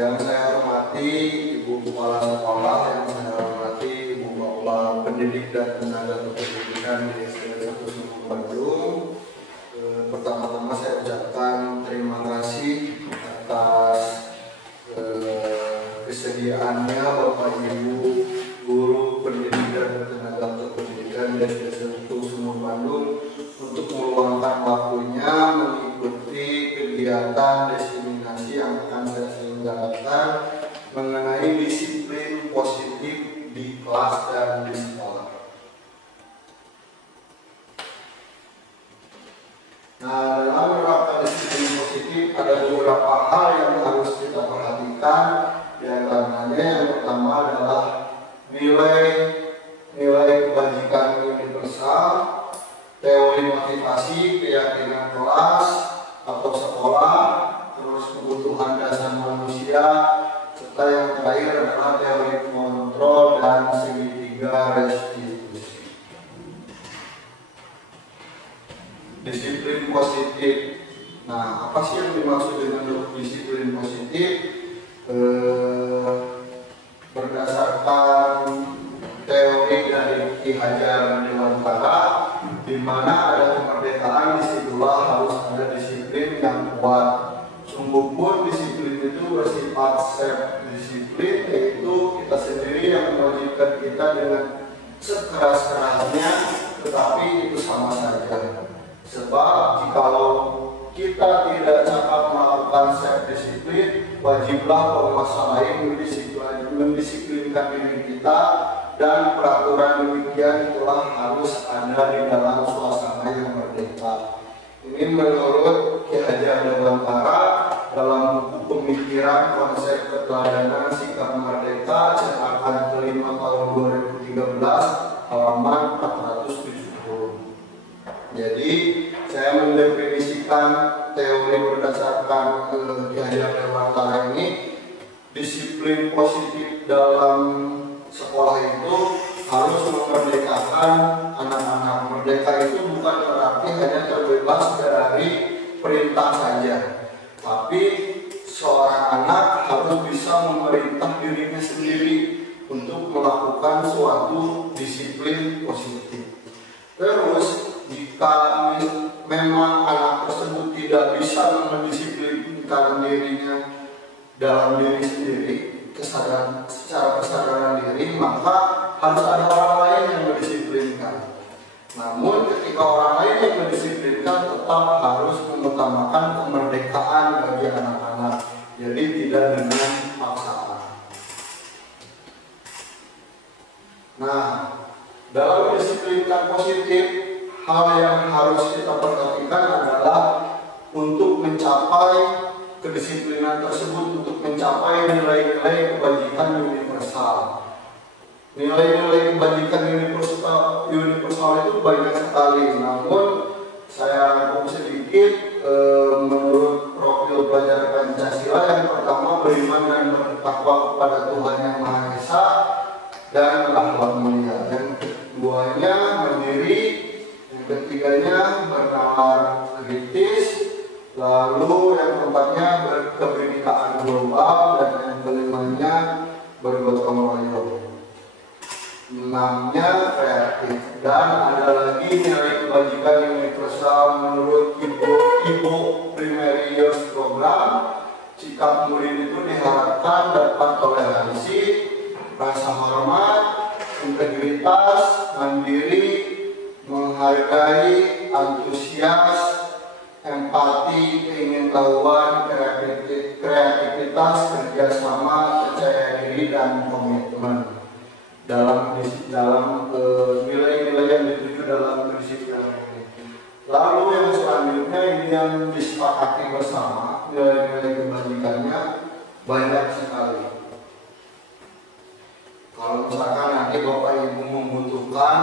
Yang saya hormati Ibu Kepala Sekolah, yang saya hormati Ibu Bapak pendidik dan tenaga kependidikan di SD 1 Sumur Bandung. Pertama-tama saya ucapkan terima kasih atas kesediaannya Bapak Ibu guru pendidik dan tenaga kependidikan di SD 1 Sumur Bandung untuk meluangkan waktunya mengikuti kegiatan diseminasi yang akan saya selenggarakan mengenai disiplin positif di kelas dan di sekolah. Nah, dalam menerapkan disiplin positif ada beberapa hal yang harus kita perhatikan. Di antaranya yang pertama adalah nilai kebajikan universal, teori motivasi, keyakinan kelas atau sekolah, terus kebutuhan dasar manusia, serta yang terakhir adalah teori kontrol dan segitiga restitusi. Disiplin positif. Nah, apa sih yang dimaksud dengan disiplin positif? Berdasarkan teori dari Ki Hajar Dewantara, di mana ada kemerdekaan, disitulah harus ada disiplin yang kuat. Sungguh pun disiplin itu bersifat self-disiplin, yaitu kita sendiri yang mewajibkan kita dengan sekeras-kerasnya, tetapi itu sama saja. Sebab jikalau kita tidak dapat melakukan self-disiplin, wajiblah penguasa lain mendisiplinkan diri kita, dan peraturan demikian itulah harus ada di dalam suasana yang merdeka. Ini menurut Ki Hajar Dewantara dalam buku pemikiran konsep keteladanan sikap merdeka cetakan kelima tahun 2013 halaman 470. Jadi saya mendefinisikan teori berdasarkan Ki Hajar Dewantara ini, disiplin positif dalam sekolah itu harus memerdekakan anak-anak. Merdeka itu bukan berarti hanya terbebas dari perintah saja, tapi seorang anak harus bisa memerintah dirinya sendiri untuk melakukan suatu disiplin positif. Terus jika memang anak tersebut tidak bisa mendisiplinkan dirinya dalam diri sendiri, secara kesadaran diri, maka harus ada orang lain yang mendisiplinkan. Namun ketika orang lain yang mendisiplinkan, tetap harus mengutamakan kemerdekaan bagi anak-anak, jadi tidak dengan paksaan. Nah, dalam disiplinkan positif, hal yang harus kita perhatikan adalah untuk mencapai kedisiplinan tersebut, untuk mencapai nilai-nilai kebajikan universal. Nilai-nilai kebajikan universal itu banyak sekali, namun saya rangkum sedikit. Menurut profil pelajar Pancasila, yang pertama beriman dan bertakwa kepada Tuhan Yang Maha Esa dan akhlak mulia. Yang keduanya mandiri, yang ketiganya bernalar kritis, lalu yang keempatnya berkebinekaan global, dan yang kelimanya bergotong royong. Enamnya kreatif, dan ada lagi nilai kebajikan universal menurut Ibu Primary Years Program. Sikap murid itu diharapkan dapat toleransi, rasa hormat, integritas, mandiri, menghargai, antusias, empati, keingintahuan, kreativitas, kerjasama, percaya diri, dan komitmen. Dalam nilai-nilai yang dituju dalam prinsip ini. Lalu yang selanjutnya ini yang disepakati bersama, nilai-nilai kebajikannya banyak sekali. Kalau misalkan nanti Bapak Ibu membutuhkan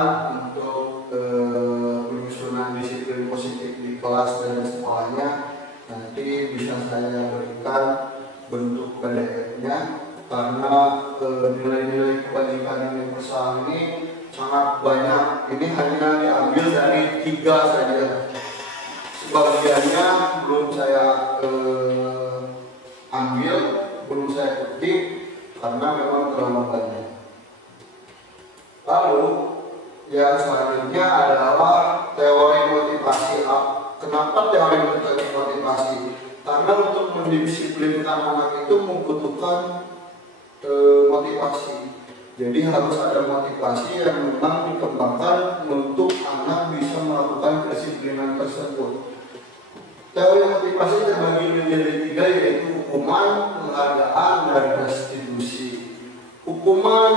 untuk penyusunan disiplin positif di kelas dan sekolahnya, nanti bisa saya berikan bentuk PDF-nya. Karena nilai-nilai kebajikan universal ini sangat banyak. Ini hanya diambil dari 3 saja. Sebagiannya belum saya ambil, belum saya kelembabannya. Lalu yang selanjutnya adalah teori motivasi. Kenapa teori motivasi? Karena untuk mendisiplinkan anak itu membutuhkan motivasi. Jadi harus ada motivasi yang memang dikembangkan untuk anak bisa melakukan kedisiplinan tersebut. Teori motivasi terbagi menjadi 3, yaitu hukuman, penghargaan, dan restitusi. Hukuman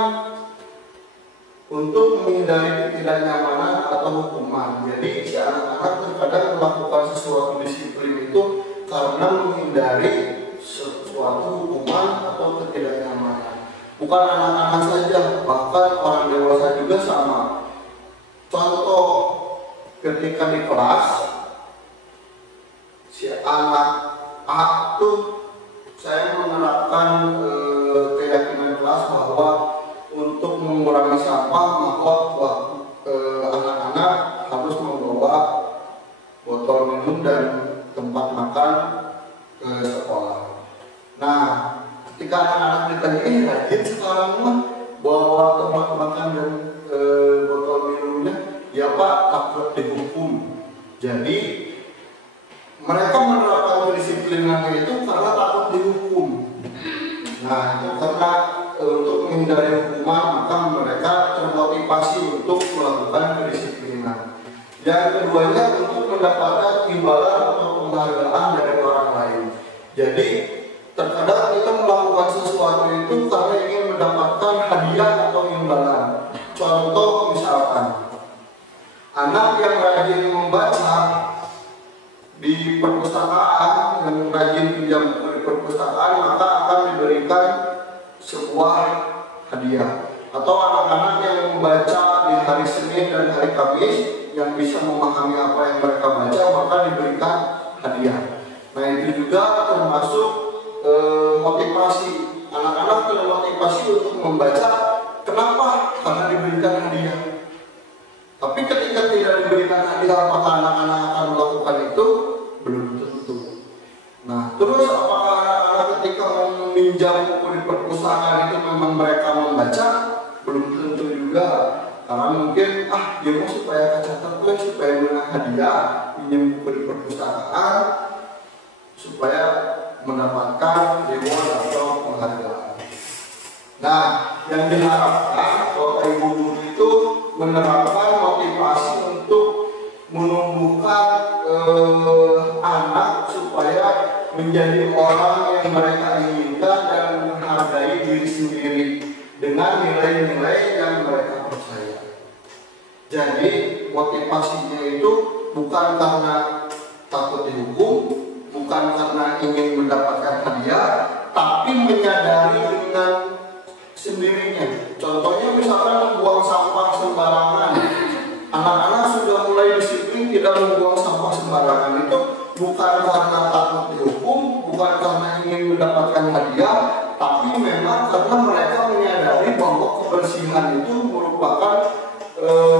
untuk menghindari ketidaknyamanan atau hukuman. Jadi si anak-anak terkadang melakukan sesuatu disiplin itu karena menghindari suatu hukuman atau ketidaknyamanan. Bukan anak-anak saja, bahkan orang dewasa juga sama. Contoh, ketika di kelas, si anak A tuh saya menerapkan keyakinan kelas bahwa untuk mengurangi sampah maka anak-anak harus membawa botol minum dan tempat makan ke sekolah. Nah, ketika anak-anak ditanya, rajin sekarang mah bawa tempat makan dan botol minumnya, ya Pak, takut dihukum. Jadi mereka menerapkan kedisiplinannya itu karena takut dihukum. Nah, itu karena untuk menghindari hukuman maka mereka termotivasi untuk melakukan kedisiplinan. Yang keduanya untuk mendapatkan imbalan atau penghargaan dari orang lain. Jadi terkadang kita melakukan sesuatu itu karena ingin mendapatkan hadiah atau imbalan. Contoh misalkan, anak yang rajin membaca di perpustakaan, yang rajin pinjam buku di perpustakaan, maka akan diberikan sebuah hadiah. Atau anak-anak yang membaca di hari Senin dan hari Kamis, yang bisa memahami apa yang mereka baca, maka diberikan hadiah. Nah, itu juga termasuk motivasi. Anak-anak termotivasi untuk membaca. Kenapa? Karena diberikan hadiah. Tapi ketika tidak diberikan hadiah, apakah anak-anak akan melakukan itu? Belum tentu. Nah, terus apakah anak-anak ketika meminjam buku di perpustakaan itu memang mereka membaca? Belum tentu juga. Karena mungkin dia mau supaya catat gue, supaya menang hadiah, pinjam buku di perpustakaan, supaya mendapatkan reward atau penghargaan. Nah, yang diharapkan Bapak Ibu guru itu menerapkan motivasi untuk menumbuhkan anak supaya menjadi orang yang mereka inginkan dan menghargai diri sendiri dengan nilai-nilai yang mereka percaya. Jadi motivasinya itu bukan karena takut dihukum, bukan karena ingin mendapatkan hadiah, tapi menyadari dengan sendirinya. Contohnya misalkan membuang sampah sembarangan. Anak-anak sudah mulai disiplin tidak membuang sampah sembarangan. Itu bukan karena takut dihukum, bukan karena ingin mendapatkan hadiah, tapi memang karena mereka menyadari bahwa kebersihan itu merupakan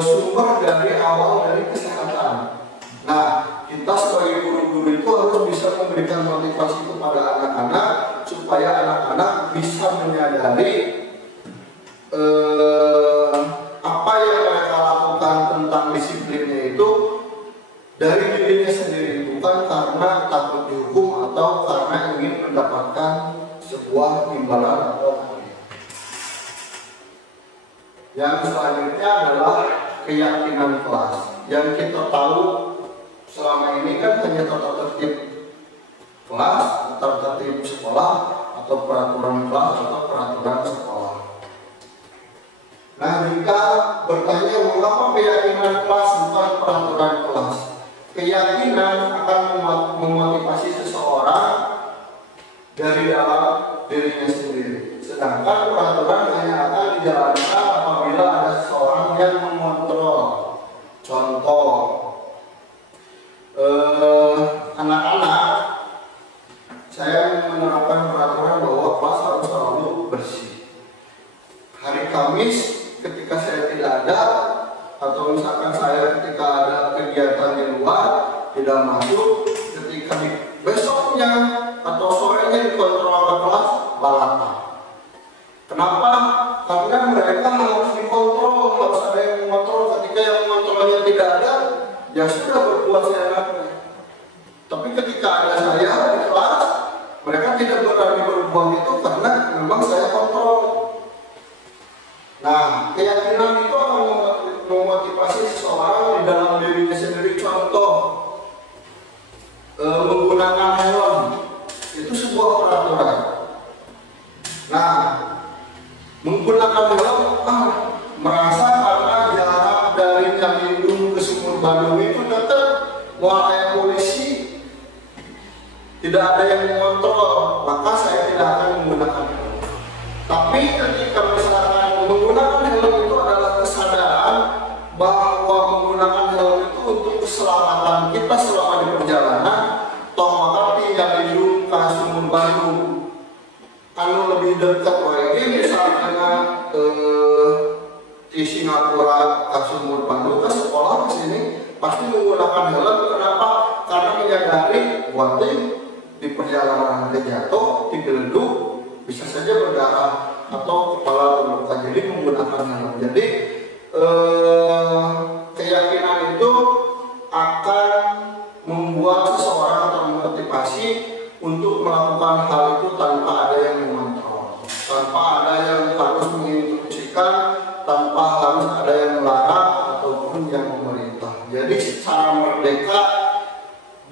sumber dari awal dari kesehatan. Nah, kita sebagai guru-guru itu harus bisa memberikan motivasi kepada anak-anak supaya anak-anak bisa menyadari apa yang mereka lakukan tentang disiplinnya itu dari dirinya sendiri, bukan karena takut dihukum atau karena ingin mendapatkan sebuah imbalan atau hadiah. Yang selanjutnya adalah keyakinan kelas. Yang kita tahu selama ini kan hanya tata tertib kelas, tata tertib sekolah, atau peraturan kelas atau peraturan sekolah. Nah, jika bertanya mengapa keyakinan kelas bukan peraturan kelas, keyakinan akan memotivasi seseorang dari dalam dirinya sendiri. Sedangkan peraturan hanya akan dijalankan apabila ada seseorang yang mengontrol. Contoh, anak-anak, saya menerapkan peraturan bahwa kelas harus selalu bersih. Hari Kamis ketika saya tidak ada, atau misalkan saya ketika ada kegiatan di luar tidak masuk, ketika besoknya atau sorenya dikontrol ke kelas balapan. Kenapa? ketika ada saya di kelas, mereka tidak berani berbuat itu karena memang saya kontrol. Nah, keyakinan itu akan memotivasi seseorang di dalam dirinya sendiri. Contoh, menggunakan helm itu sebuah peraturan. Nah, menggunakan helm merasa karena jarak dari Camindung ke Sumur Bandung itu dekat, mau ada polisi, tidak ada yang mengontrol, maka saya tidak akan menggunakan helm. Tapi ketika misalkan menggunakan helm itu adalah kesadaran bahwa menggunakan helm itu untuk keselamatan kita selama di perjalanan, toh maka tinggal di Sumur Bandung anu lebih dekat lagi misalnya di Singapura ke Sumur Bandung ke sekolah ke sini pasti menggunakan helm. Kenapa? Karena menyadari waktu di perjalanan terjatuh, digeleduk, bisa saja berdarah atau kepala terluka, jadi menggunakan helm. Jadi keyakinan itu akan membuat seseorang termotivasi untuk melakukan hal itu tanpa ada yang mengontrol, tanpa ada yang harus menginstruksikan, tanpa harus ada yang melarang ataupun yang memerintah. Jadi secara merdeka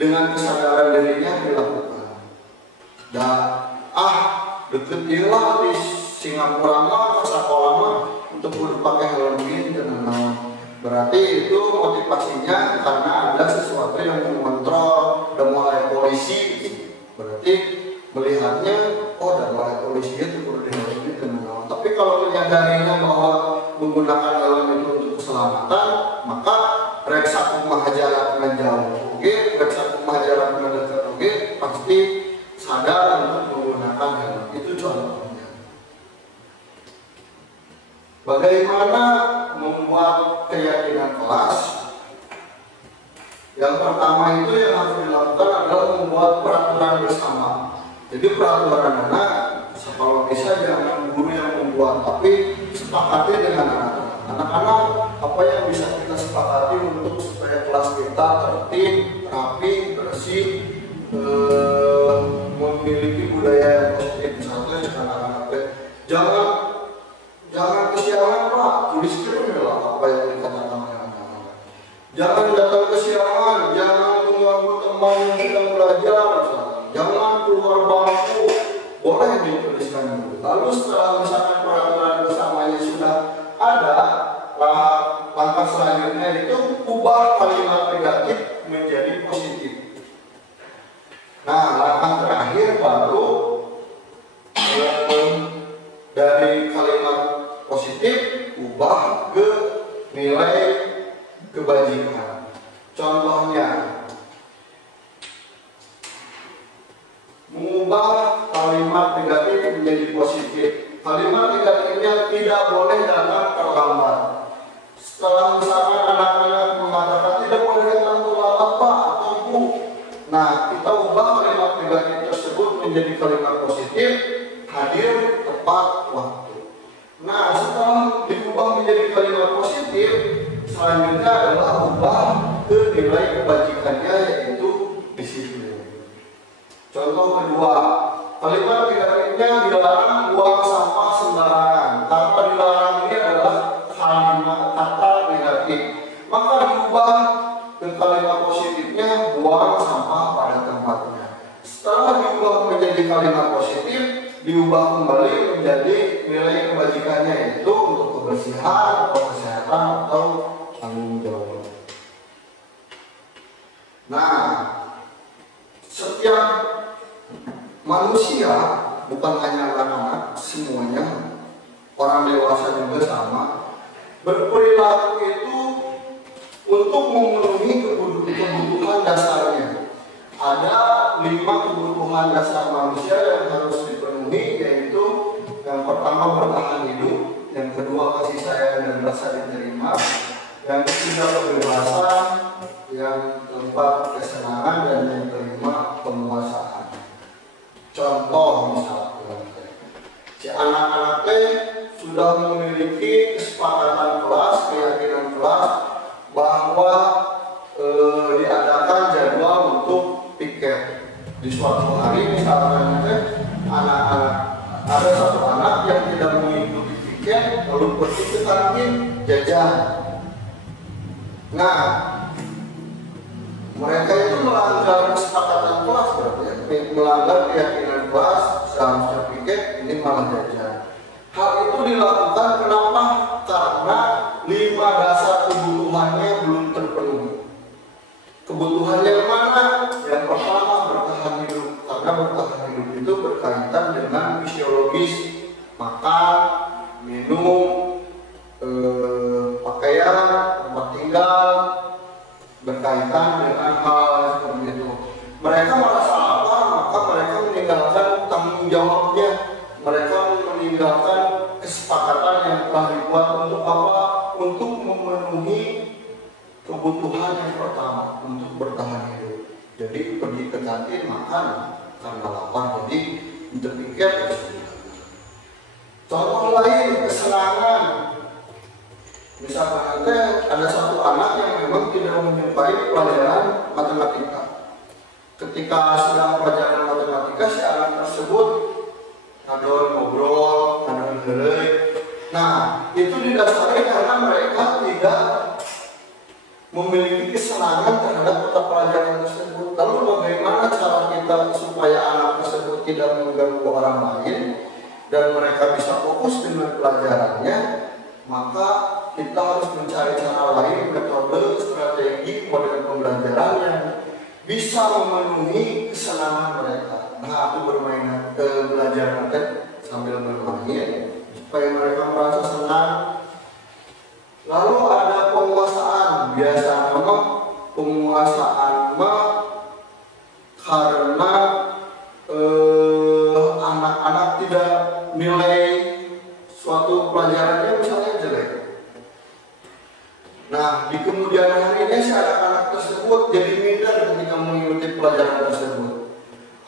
dengan kesadaran dirinya dilakukan. Dan deket lah di Singapura mah sekolah mah untuk pakai helm ini dan berarti itu motivasinya karena ada sesuatu yang mengontrol dan mulai polisi, berarti melihatnya dan mulai polisi itu perlu dihelmi dan tapi kalau menyadarinya bahwa menggunakan helm itu untuk keselamatan, maka reksa kumaha jarak menjauh reksa kumaha jarak mendekat pasti sadar untuk menggunakan helm. Itu contohnya. Bagaimana membuat keyakinan kelas? Yang pertama itu yang harus dilakukan adalah membuat peraturan bersama. Jadi peraturan kalau bisa jangan guru yang membuat, tapi sepakati dengan anak-anak apa yang bisa kita sepakati untuk supaya kelas kita tertib, rapi, bersih, memiliki budaya yang positif. Misalnya anak-anak jangan kesiangan Pak, tuliskan lah apa yang dikatakan anak-anak. Jangan datang kesiangan, jangan mengganggu teman yang sedang belajar, jangan keluar bangku, boleh dituliskan dulu. Lalu setelah misalkan peraturan bersamanya sudah ada, langkah selanjutnya itu ubah kalimat negatif menjadi positif. Nah, langkah terakhir baru dari kalimat positif ubah ke nilai kebajikan. Contohnya, mengubah kalimat negatif menjadi positif. Kalimat negatifnya tidak boleh datang terlambat. Setelah misalkan anak-anak mengatakan tidak boleh datang terlambat Pak atau Bu, nah kita ubah kalimat negatif tersebut menjadi kalimat positif, hadir tepat waktu. Nah setelah diubah menjadi kalimat positif, selanjutnya adalah ubah ke nilai kebajikannya, yaitu disiplin. Contoh kedua, kalimat negatifnya dilarang buang sampah sembarangan. Kata dilarang ini adalah kalimat kata negatif, maka diubah ke kalimat positifnya buang sampah pada tempatnya. Setelah diubah menjadi kalimat positif, diubah kembali menjadi nilai kebajikannya, yaitu untuk kebersihan atau kesehatan atau tanggung jawab. Nah, setiap manusia, bukan hanya anak-anak, semuanya, orang dewasa juga sama, berperilaku itu untuk memenuhi kebutuhan dasarnya. Ada 5 kebutuhan dasar manusia yang harus dipenuhi, yaitu yang pertama bertahan hidup, yang kedua kasih sayang dan rasa diterima, yang ketiga kebebasan, yang keempat kesenangan, dan yang kelima penguasaan. Contoh misalnya, si anak-anak sudah memiliki kesepakatan kelas, keyakinan kelas bahwa diadakan jadwal untuk piket. Di suatu hari misalkan anak-anak ada satu anak yang tidak mengikuti piket lalu pergi ke kantin jajan. Nah, mereka itu melanggar kesepakatan kelas berarti ya, melanggar keyakinan kelas, seharusnya piket ini malah jajan. Hal itu dilakukan kenapa? Karena 5 dasar kebutuhannya belum terpenuhi. Kebutuhan yang mana? Yang pertama bertahan hidup, karena bertahan hidup itu berkaitan dengan fisiologis, makan, minum, pakaian, tempat tinggal, berkaitan dengan hal seperti itu. Mereka merasa apa? Maka mereka meninggalkan tanggung jawabnya, mereka meninggalkan kesepakatan yang telah dibuat untuk apa? Untuk memenuhi kebutuhan yang pertama, untuk bertahan hidup. Jadi pergi ke kantin makan karena lapar, jadi untuk pikir. Contoh lain, kesenangan. Misalkan ada satu anak yang memang tidak menyukai pelajaran matematika. Ketika sedang pelajaran matematika, si anak tersebut ngadon ngobrol, ngadon gelai. Nah, itu didasari karena mereka tidak memiliki kesenangan terhadap mata pelajaran tersebut. Lalu bagaimana cara kita supaya anak tersebut tidak mengganggu orang lain dan mereka bisa fokus dengan pelajarannya? Maka kita harus mencari cara lain, metode, strategi, model pembelajaran yang bisa memenuhi kesenangan mereka. Nah, aku bermain belajar nanti sambil bermain supaya mereka merasa senang. Lalu ada penguasaan, biasa memang penguasaan karena anak-anak tidak nilai suatu pelajarannya misalnya jelek. Nah, di kemudian harinya si anak-anak tersebut jadi minder ketika mengikuti pelajaran tersebut.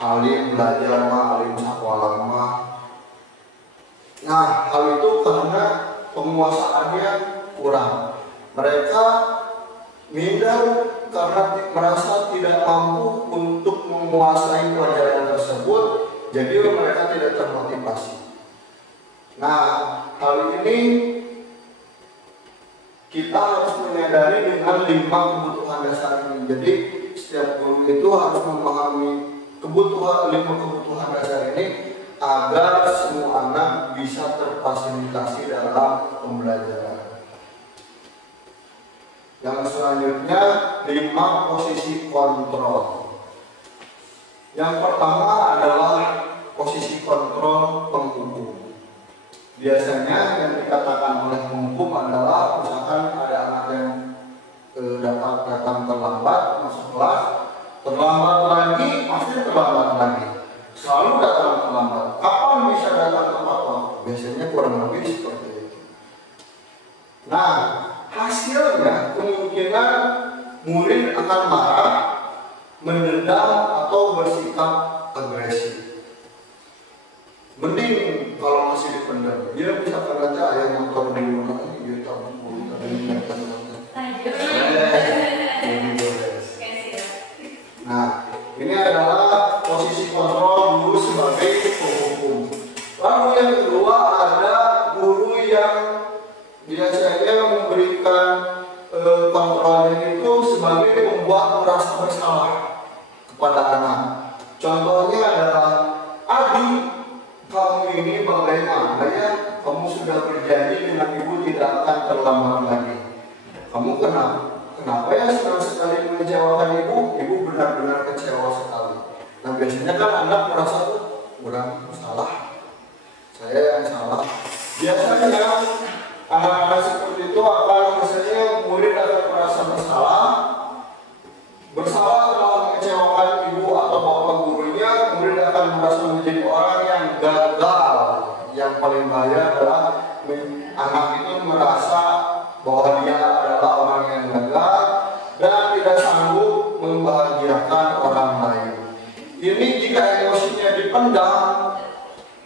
Alim belajar alim sekolah mah. Nah, hal itu karena penguasaannya kurang. Mereka minder karena merasa tidak mampu untuk menguasai pelajaran tersebut, jadi mereka tidak termotivasi. Nah, hal ini kita harus menyadari dengan 5 kebutuhan dasar ini. Jadi setiap guru itu harus memahami 5 kebutuhan dasar ini agar semua anak bisa terfasilitasi dalam pembelajaran. Yang selanjutnya 5 posisi kontrol. Yang pertama adalah posisi kontrol penghukum. Biasanya yang dikatakan oleh penghukum adalah misalkan ada anak yang datang terlambat masuk kelas, terlambat lagi, pasti terlambat lagi, selalu datang terlambat. Kapan bisa datang tepat waktu? Biasanya kurang lebih seperti itu. Nah, hasilnya kemungkinan murid akan marah, mendendam atau bersikap agresif. Mending kalau masih dipendam, dia bisa berkata ayah motor di mana dia tahu Nah, ini adalah posisi kontrol guru sebagai penghukum. Lalu yang kedua ada guru yang biasanya memberikan kontrolnya itu sebagai membuat merasa bersalah kepada anak. Contohnya adalah, adik, kamu ini bagaimana ya? Kamu sudah berjanji dengan ibu tidak akan terlambat lagi. Kamu kenapa ya senang sekali mengecewakan ibu? Ibu benar-benar kecewa sekali. Nah, biasanya kan anak merasa kurang salah, saya yang salah. Biasanya anak-anak seperti itu akan misalnya murid akan merasa bersalah telah mengecewakan ibu atau bapak gurunya. Murid akan merasa menjadi orang yang gagal. Yang paling bahaya adalah anak itu merasa bahwa dia adalah orang yang gagal dan tidak sanggup membahagiakan orang lain. Ini jika emosinya dipendam,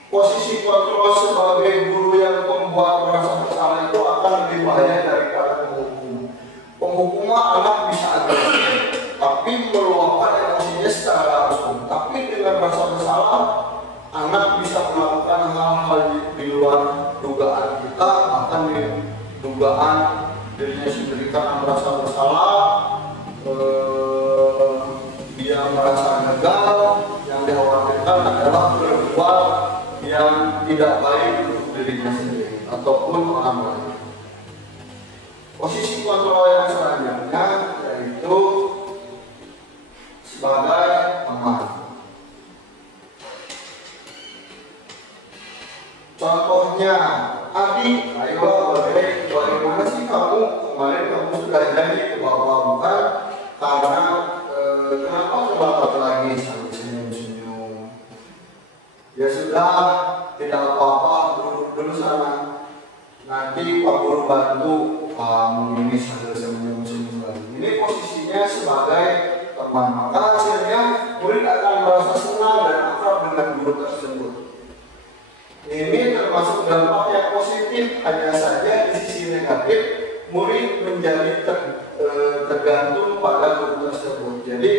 posisi kontrol sebagai guru yang membuat merasa bersalah itu akan lebih bahaya daripada penghukum. Penghukuman anak bisa agresif, tapi meluapkan emosinya secara langsung. Tapi karena merasa bersalah, dia merasa gagal. Yang dikhawatirkan adalah berbuat yang tidak baik untuk dirinya sendiri ataupun orang lain. Posisi kontrol yang selanjutnya yaitu sebagai teman. Contohnya, adik, ayo bagaimana sih kamu kemarin sudah janji ke bapak bukan karena kenapa terlambat lagi sambil senyum-senyum? Ya sudah, tidak apa-apa, duduk dulu sana. Nanti Pak Guru bantu kamu ini sambil senyum-senyum lagi. Ini posisinya sebagai teman. Maka hasilnya murid akan merasa senang dan akrab dengan guru tersebut. Ini termasuk dampak yang positif, hanya saja di sisi negatif murid menjadi tergantung pada guru tersebut. Jadi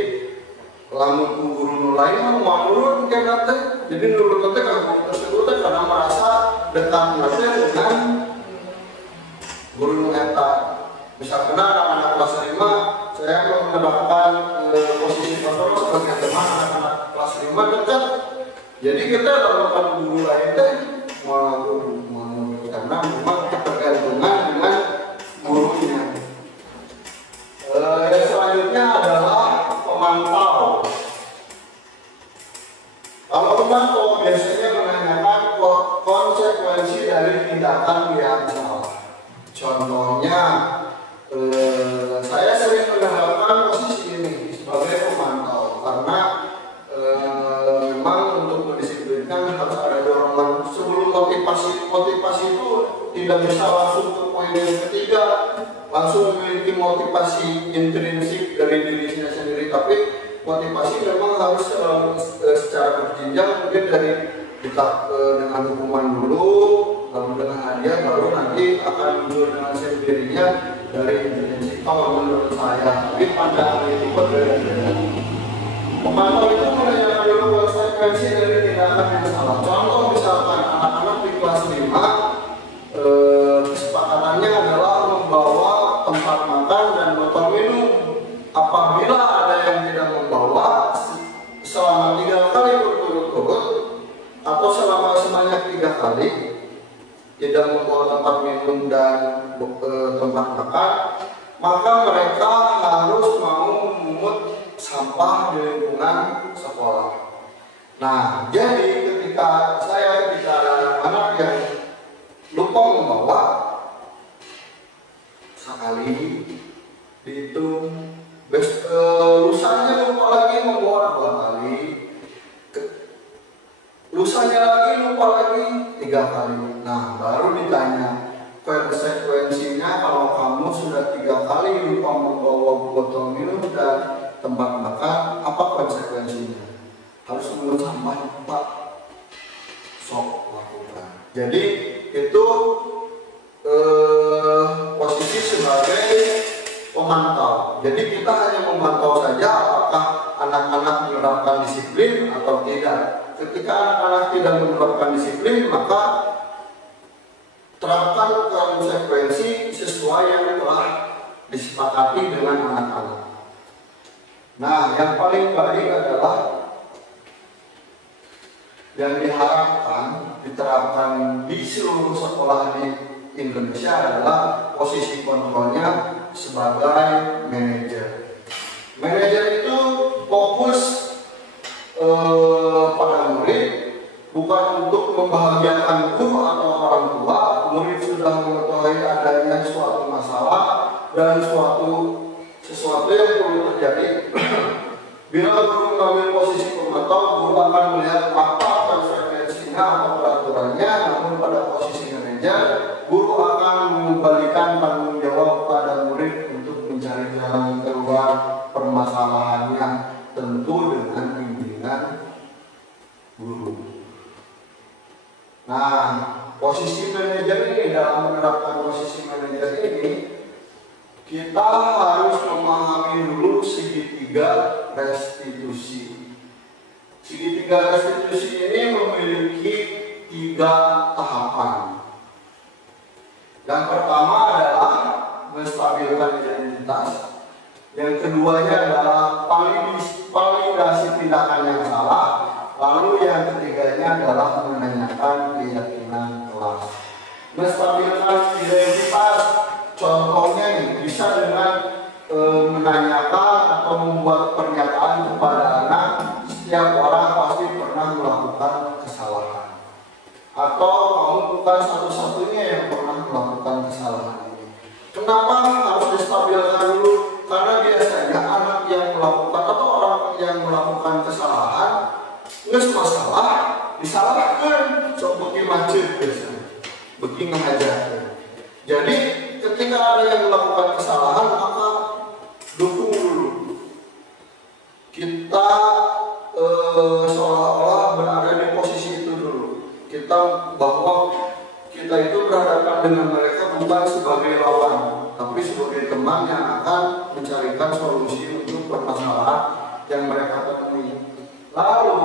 lamun guru lain mau nurut mungkin nanti, jadi nurut nanti kalau guru tersebut karena merasa dekat dengan guru eta. Misalkan anak-anak kelas 5, saya menerapkan posisi kontrol sebagai teman anak-anak kelas 5 dekat. Jadi kita lakukan guru lain teh karena memang ketergantungan dengan gurunya. Yang selanjutnya adalah pemantau. Kalau pemantau biasanya menanyakan konsekuensi dari tindakan yang salah. Contohnya, saya sering menerapkan posisi ini sebagai pemantau karena memang untuk mendisiplinkan harus ada dorongan sebelum motivasi itu tidak bisa langsung ke poin yang ketiga, langsung memiliki motivasi intrinsik dari dirinya sendiri, tapi motivasi memang harus secara berjenjang, mungkin dari dengan hukuman dulu, lalu dengan hadiah, baru nanti akan muncul dengan sendirinya dari intrinsik. Kalau menurut saya, tapi pandangan itu berbeda. Pemantau itu menanyakan dulu konsekuensi dari tindakan yang salah. Contoh misalkan anak-anak di kelas 5 kesepakatannya adalah membawa tempat makan dan botol minum. Apabila ada yang tidak membawa selama 3 kali berturut-turut atau selama sebanyak 3 kali tidak membawa tempat minum dan tempat makan, maka mereka harus mau memungut sampah di lingkungan sekolah. Nah, jadi ketika ada anak yang lupa membawa sekali dihitung, lusanya lupa lagi membawa 2 kali, lusanya lagi lupa lagi 3 kali. Nah, baru ditanya konsekuensinya kalau kamu sudah 3 kali lupa membawa botol minum dan tempat makan, apa konsekuensinya? Harus menurut sampah, Pak. Sok lakukan. Jadi itu posisi sebagai pemantau. Jadi kita hanya memantau saja apakah anak-anak menerapkan disiplin atau tidak. Ketika anak-anak tidak menerapkan disiplin, maka terapkan konsekuensi sesuai yang telah disepakati dengan anak-anak. Nah, yang paling baik adalah yang diharapkan diterapkan di seluruh sekolah di Indonesia adalah posisi kontrolnya sebagai manajer. Manajer itu fokus pada murid, bukan untuk membahagiakan guru atau orang tua. Murid sudah mengetahui adanya suatu masalah dan sesuatu yang perlu terjadi. Bila guru mengambil posisi pemantau, guru akan melihat apa konsekuensinya atau peraturannya. Namun pada posisi manajer, guru akan mengembalikan tanggung jawab pada murid untuk mencari jalan keluar permasalahannya, tentu dengan bimbingan guru. Nah, posisi manajer ini, dalam menerapkan posisi manajer ini, kita harus memahami dulu segitiga restitusi. Segitiga restitusi ini memiliki 3 tahapan. Yang pertama adalah menstabilkan identitas. Yang keduanya adalah validasi tindakan yang salah. Lalu yang ketiganya adalah menanyakan keyakinan kelas. Menstabilkan identitas, contohnya nih, bisa dengan menanyakan atau membuat pernyataan kepada anak, setiap orang pasti pernah melakukan kesalahan. Atau kamu bukan satu-satunya yang pernah melakukan kesalahan ini. Kenapa harus distabilkan dulu? Karena biasanya anak yang melakukan atau orang yang melakukan kesalahan nggak masalah, disalahkan, coba macet biasanya, begini mengajar. Jadi ketika ada yang melakukan kesalahan, maka dukung dulu. Kita seolah-olah berada di posisi itu dulu. Kita bahwa kita itu berhadapan dengan mereka bukan sebagai lawan, tapi sebagai teman yang akan mencarikan solusi untuk permasalahan yang mereka temui. Lalu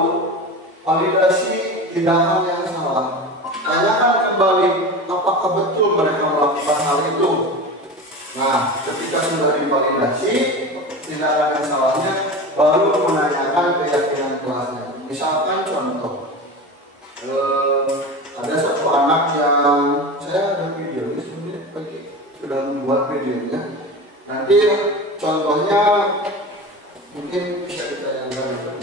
validasi tindakan yang salah. Tanyakan kembali apakah betul mereka melakukan hal itu. Nah, ketika sudah divalidasi tindakan yang salahnya, baru menanyakan keyakinan kelasnya. Misalkan contoh, ada satu anak yang saya ada videonya sebenarnya, sudah membuat videonya. Nanti contohnya mungkin bisa ditayangkan.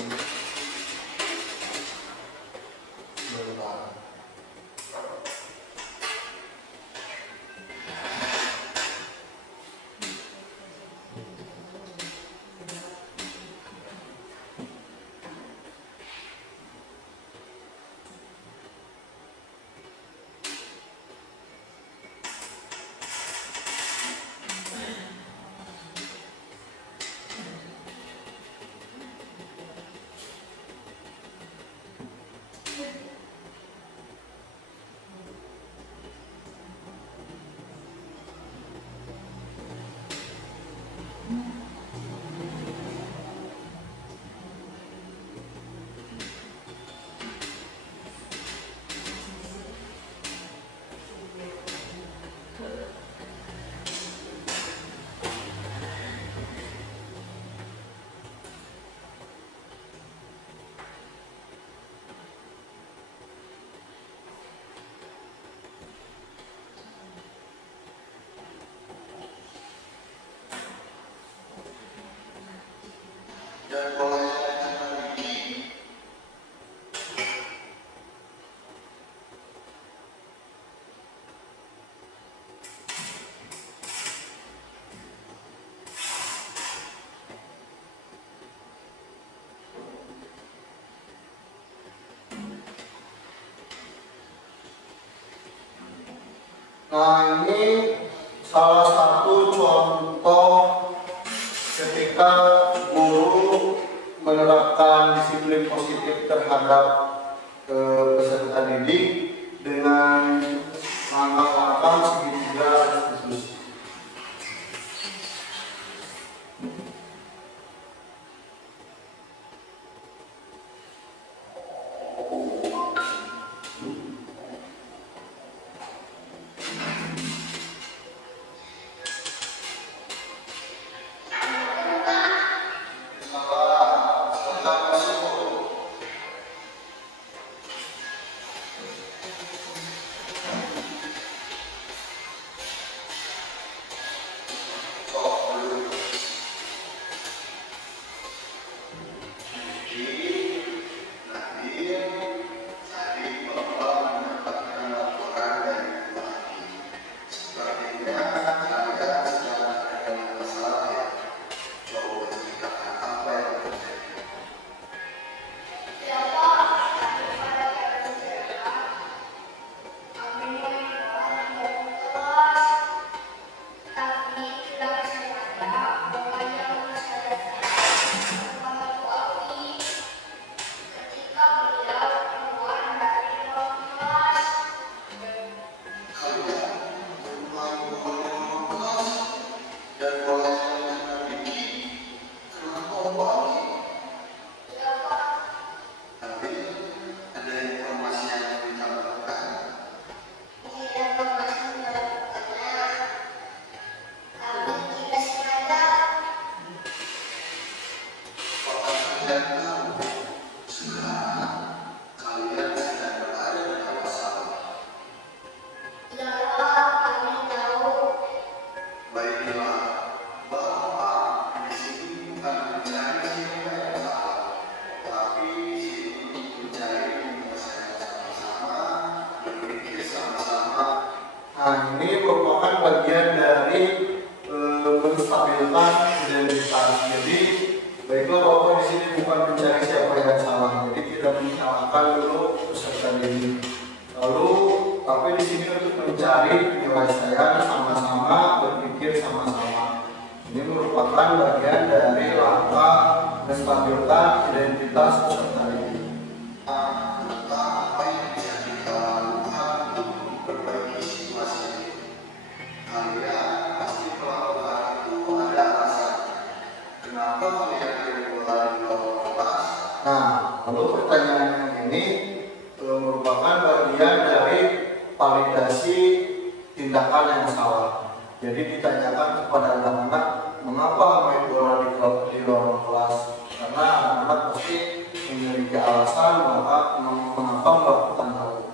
Nah, ini salah satu contoh ketika guru menerapkan disiplin positif terhadap peserta didik dengan langkah-langkah segitiga diskusi. menstabilkan identitas. Jadi baiklah Bapak di sini bukan mencari siapa yang salah, jadi tidak menyalahkan dulu peserta didik. Lalu tapi di sini untuk mencari penyelesaian sama-sama, berpikir sama-sama. Ini merupakan bagian dari langkah menstabilkan identitas peserta didik. Nah, lalu pertanyaan yang ini merupakan bagian dari validasi tindakan yang salah. Jadi ditanyakan kepada anak-anak, mengapa main bola di lorong kelas? Karena anak-anak pasti memiliki alasan mengapa melakukan hal itu.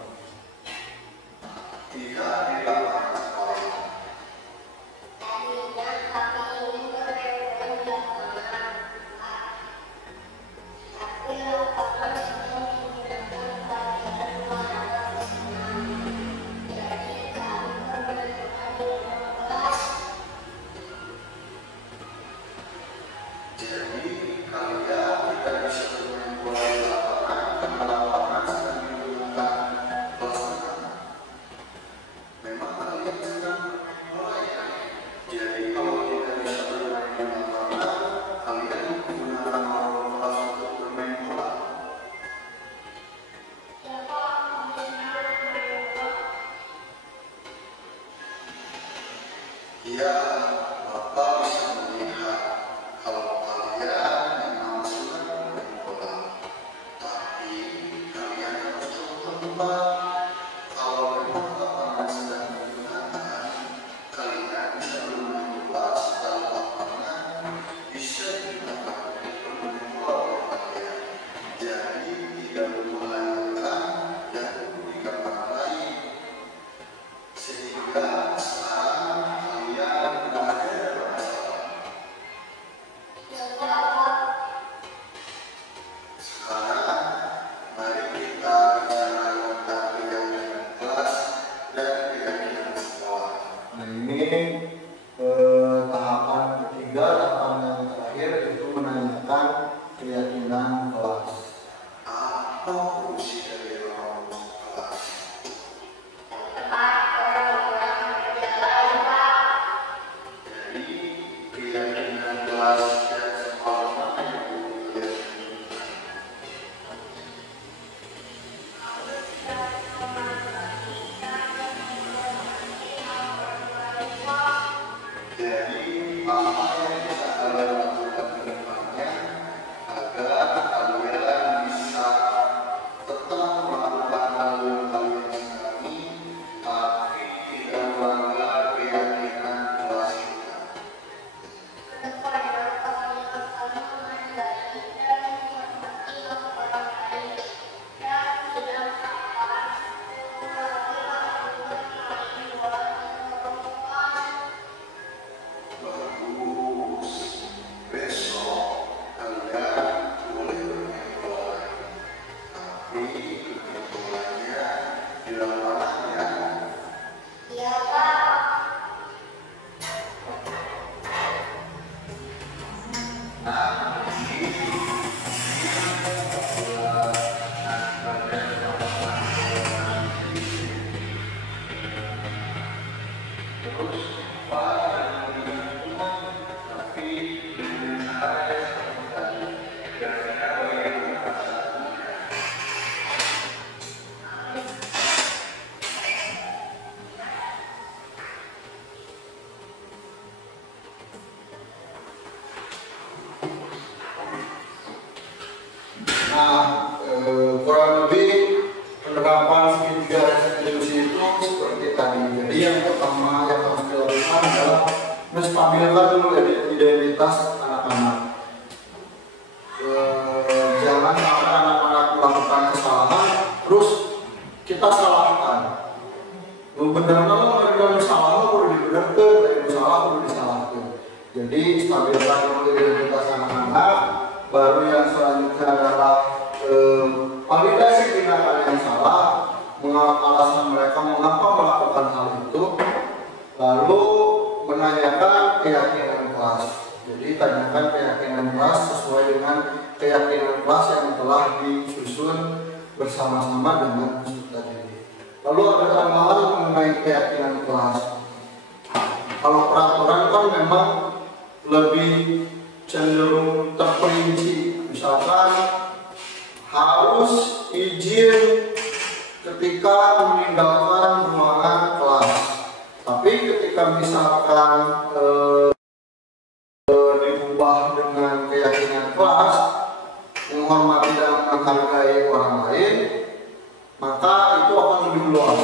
Nah, kurang lebih penerapan segitiga resolusi itu seperti tadi. Jadi yang pertama yang harus dilakukan adalah menstabilkan dulu identitas anak-anak. Jangan sampai anak-anak melakukan kesalahan terus kita salahkan. Benar-benar mereka salah perlu dibenarkan, mereka salah perlu disalahkan. Jadi stabilkan dulu identitas anak-anak. Baru yang selanjutnya adalah validasi tindakan yang salah, alasan mereka mengapa melakukan hal itu, lalu menanyakan keyakinan kelas. nilai kelas yang telah disusun bersama-sama dengan peserta didik. Lalu ada tambahan mengenai keyakinan kelas. Kalau peraturan kan memang lebih cenderung terperinci, misalkan harus izin ketika meninggalkan ruangan kelas. Tapi ketika misalkan diubah dengan keyakinan kelas, menghormati dan menghargai orang lain, maka itu akan lebih luas.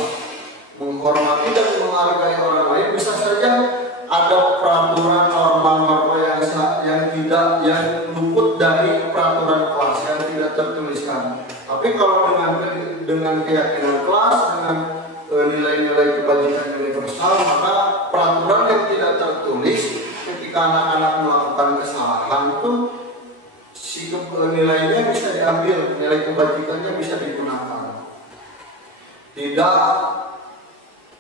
Menghormati dan menghargai orang lain bisa saja ada peraturan norma-norma yang luput dari peraturan kelas yang tidak tertuliskan. Tapi kalau dengan keyakinan kelas, dengan nilai-nilai kebajikan universal, maka peraturan yang tidak tertulis ketika anak-anak melakukan kesalahan itu nilainya bisa diambil, nilai kebajikannya bisa digunakan. Tidak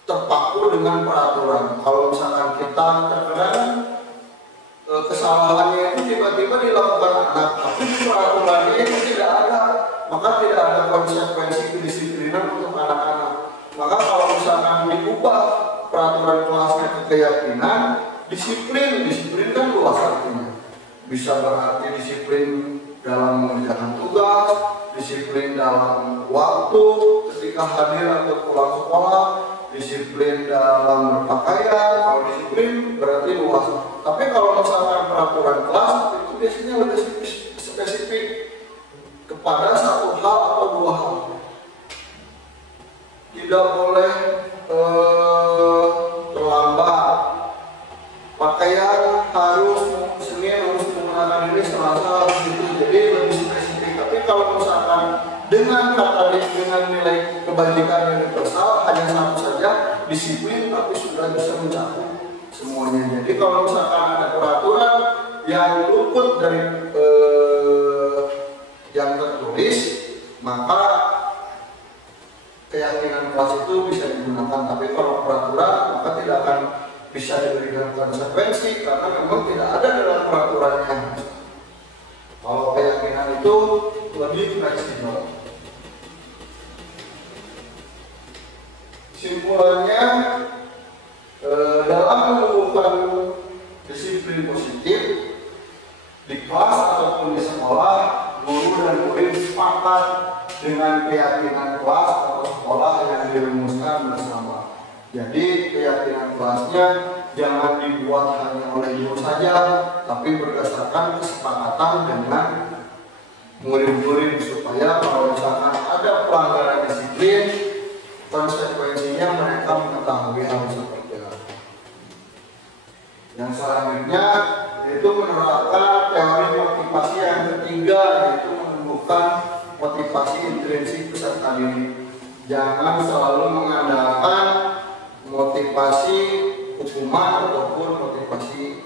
terpaku dengan peraturan. Kalau misalkan kita terkadang kesalahannya itu tiba-tiba dilakukan anak, tapi peraturannya itu tidak ada, maka tidak ada konsekuensi kedisiplinan untuk anak-anak. Maka kalau misalkan diubah peraturan kelasnya ke keyakinan, disiplin kan luas artinya. Bisa berarti disiplin dalam mengerjakan tugas, disiplin dalam waktu ketika hadir atau pulang sekolah, disiplin dalam berpakaian. Kalau disiplin berarti luas. Tapi kalau misalkan peraturan kelas itu biasanya lebih spesifik kepada satu hal atau dua hal. Tidak boleh terlambat. Pakaian harus Senin harus menggunakan ini, Selasa harus itu. Jadi lebih spesifik. Tapi kalau misalkan dengan nilai kebajikan universal hanya satu saja, disiplin, tapi sudah bisa mencakup semuanya. Jadi kalau misalkan ada peraturan yang luput dari yang tertulis, maka keyakinan kelas itu bisa digunakan. Tapi kalau peraturan, maka tidak akan bisa diberikan konsekuensi karena memang tidak ada dalam peraturannya. Kalau keyakinan itu lebih fleksibel. Simpulannya, dalam menumbuhkan disiplin positif di kelas ataupun di sekolah, guru dan murid sepakat dengan keyakinan kelas atau sekolah yang dirumuskan bersama. Jadi keyakinan kelasnya jangan dibuat hanya oleh guru saja, tapi berdasarkan kesepakatan dengan murid-murid supaya kalau misalkan ada pelanggaran disiplin, konsekuensinya mereka mengetahui hal seperti itu. Yang selanjutnya yaitu menerapkan teori motivasi yang ketiga, yaitu menumbuhkan motivasi intrinsik peserta didik. Jangan selalu mengandalkan motivasi hukuman ataupun motivasi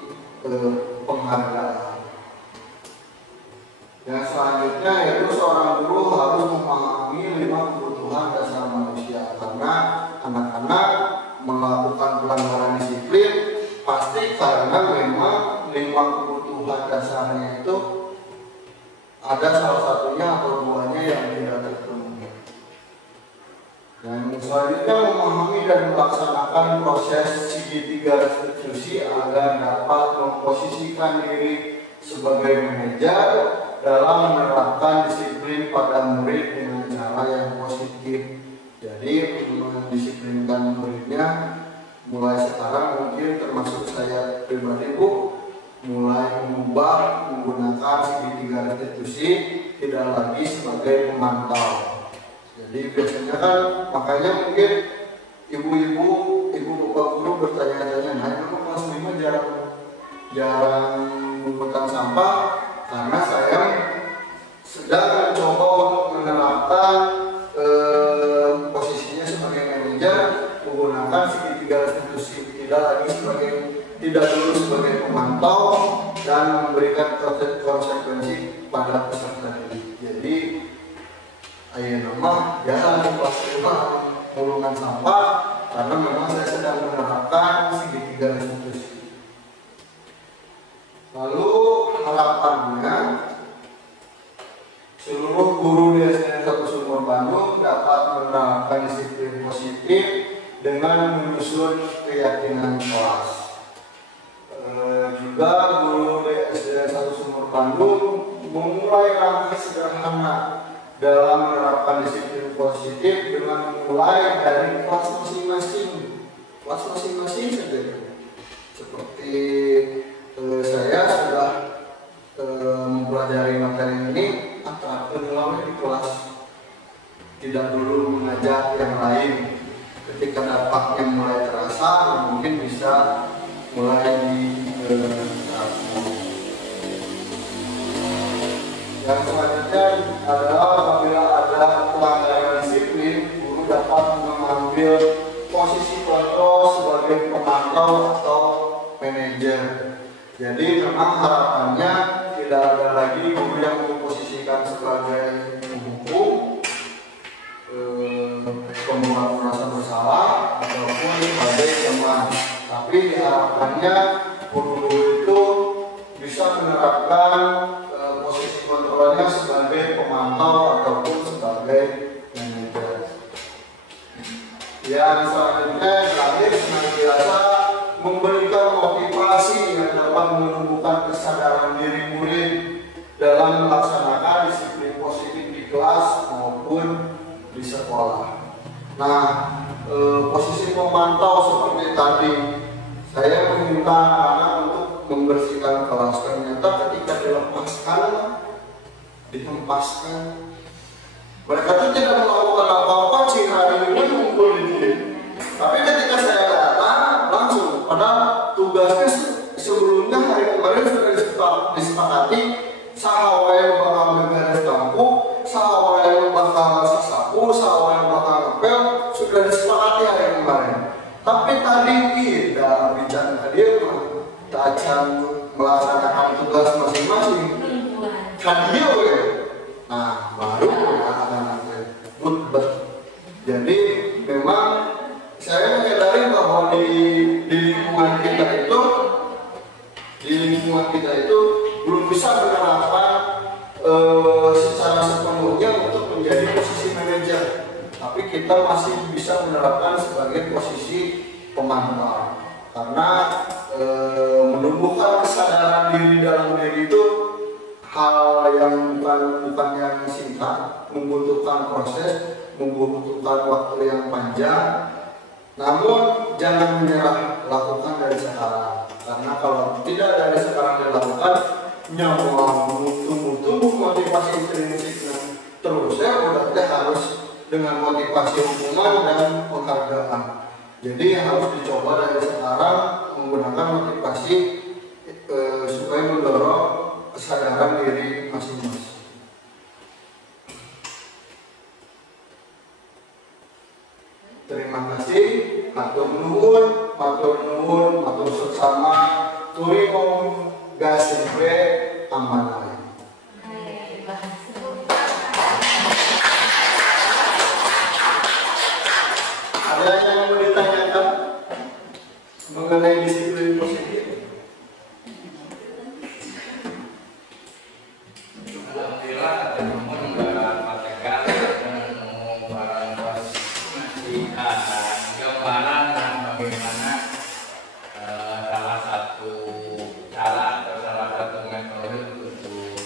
penghargaan. Yang selanjutnya yaitu seorang guru harus memahami 5 kebutuhan dasar manusia, karena anak-anak melakukan pelanggaran disiplin pasti karena memang 5 kebutuhan dasarnya itu ada salah satunya atau duanya yang tidak terpenuhi. Dan selanjutnya memahami dan melaksanakan proses segitiga restitusi agar dapat memposisikan diri sebagai manajer dalam menerapkan disiplin pada murid dengan cara yang positif. Jadi mendisiplinkan muridnya mulai sekarang mungkin termasuk saya pribadi Bu, mulai mengubah menggunakan segitiga restitusi tidak lagi sebagai pemantau. Jadi biasanya kan makanya mungkin ibu-ibu, ibu bapak guru bertanya-tanya, nah kenapa kelas 5 jarang mengumpulkan sampah? Karena saya sedang mencoba untuk menerapkan posisinya sebagai manajer menggunakan segitiga restitusi, tidak dulu sebagai pemantau dan memberikan konsekuensi pada peserta didik. Jadi ayo nama jangan kelas 5 pulungan sampah karena memang saya sedang menerapkan segitiga restitusi. Lalu harapannya seluruh guru di SDN 1 Sumur Bandung dapat menerapkan disiplin positif dengan menyusun keyakinan kelas. Juga guru di SDN 1 Sumur Bandung memulai langkah sederhana dalam menerapkan disiplin positif dengan mulai dari kelas masing-masing. Kelas masing-masing saja. Seperti saya sudah mempelajari materi ini terapkan di kelas, tidak dulu mengajak yang lain. Ketika dampaknya mulai terasa, mungkin bisa mulai diterapkan. Yang selanjutnya adalah apabila ada pelanggaran disiplin, guru dapat mengambil posisi kontrol sebagai pemantau atau manajer. Jadi memang harapannya tidak ada lagi guru yang memposisikan sebagai penghukum, pembuat merasa bersalah ataupun sebagai teman. Tapi harapannya guru itu bisa menerapkan posisi kontrolnya sebagai pemantau ataupun sebagai manajer. Yang selanjutnya terakhir senantiasa memberikan motivasi yang dapat menumbuhkan kesadaran diri murid dalam melaksanakan disiplin positif di kelas maupun di sekolah. Nah, posisi pemantau seperti tadi, saya meminta anak untuk membersihkan kelas. Ternyata ketika dihempaskan, mereka itu tidak melakukan apa-apa, hari ini ngumpul di sini. Tapi ketika saya datang langsung, padahal tugasnya sebelumnya hari kemarin sudah disepakati, sahawa yang bakal beberes lampu, sahawa yang bakal sasapu, sahawa yang bakal ngepel, sudah disepakati hari kemarin. Tapi tadi tidak bicara dia akan melaksanakan tugas masing-masing. Kadio ya. Nah, baru anak-anak but. Jadi memang saya menyadari bahwa di lingkungan kita itu belum bisa menerapkan secara sepenuhnya untuk menjadi posisi manajer, tapi kita masih bisa menerapkan sebagai posisi pemantau karena menumbuhkan kesadaran diri dalam diri itu hal yang bukan yang singkat, membutuhkan proses, membutuhkan waktu yang panjang. Namun jangan menyerah, lakukan dari sekarang. Karena kalau tidak dari sekarang dilakukan, nyawa tumbuh motivasi intrinsik terus ya berarti harus dengan motivasi hubungan dan penghargaan. Jadi harus dicoba dari sekarang menggunakan motivasi supaya mendorong kesadaran diri masing-masing. Terima kasih, matur nuwun, matur sesama, turi om gasimpe amanah. Ada yang mau ditanyakan mengenai disiplin positif? Alhamdulillah teman-teman barang matekan barang pas masih gambaran dan bagaimana salah satu cara atau salah satu metode untuk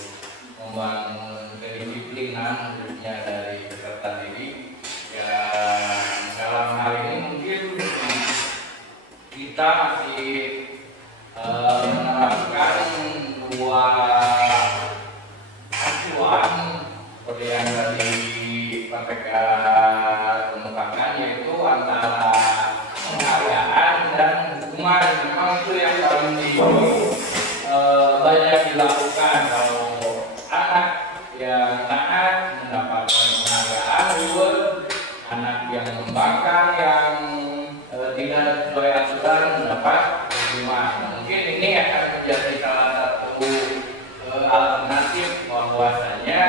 membangun kedisiplinan khususnya dari peserta didik. Dan dalam hal ini mungkin kita masih menerapkan dua acuan seperti yang tadi KPK kemukakan, yaitu antara penghargaan dan hukuman. Memang itu yang paling banyak dilakukan. Kalau anak yang taat mendapatkan penghargaan, anak yang membangkang yang tidak sesuai aturan mendapat hukuman. Mungkin ini akan menjadi salah satu alternatif bahwasanya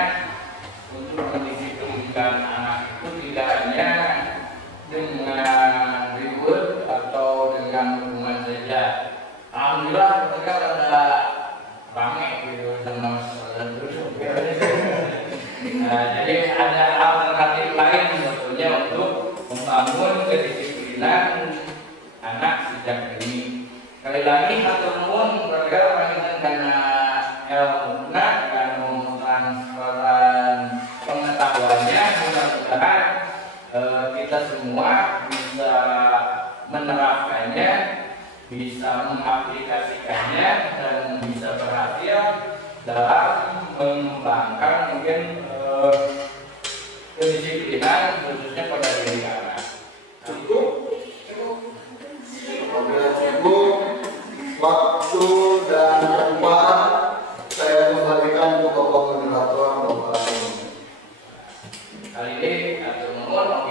untuk mendisiplinkan anak itu tidak hanya dengan reward atau dengan hukuman saja. Alhamdulillah ketika ada rame gitu sama terus Nah, jadi ada alternatif lain sebetulnya untuk membangun kedisiplinan anak sejak dini. Kali lagi hatur nuhun keluarga panjenengan karena ilmuna kanu transferan pengetahuannya, mudah-mudahan kita semua bisa menerapkannya, bisa mengaplikasikannya dan bisa berhasil dalam mengembangkan mungkin kedisiplinan khususnya pada diri anak. Cukup. Apabila cukup waktu dan tempat, saya kembalikan ke Bapak Moderator. Kali ini atur nuhun.